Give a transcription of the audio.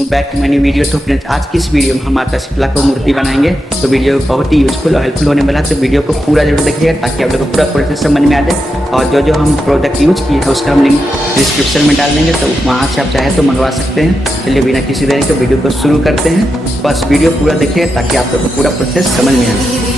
Back to many video. तो friends आज की इस वीडियो में हम माता शीतला को मूर्ति बनाएंगे। तो वीडियो बहुत ही यूजफुल और हेल्पफुल होने वाला है, तो वीडियो को पूरा जरूर देखिएगा ताकि आप लोग को पूरा प्रोसेस समझ में आ जाए। और जो जो हम प्रोडक्ट यूज किए हैं उसका हम लिंक डिस्क्रिप्शन में डाल देंगे, तो वहाँ से आप चाहे तो मंगवा सकते हैं। चलिए बिना किसी देरी के वीडियो को शुरू करते हैं। बस वीडियो पूरा देखिएगा ताकि आप लोग को पूरा प्रोसेस समझ में आए।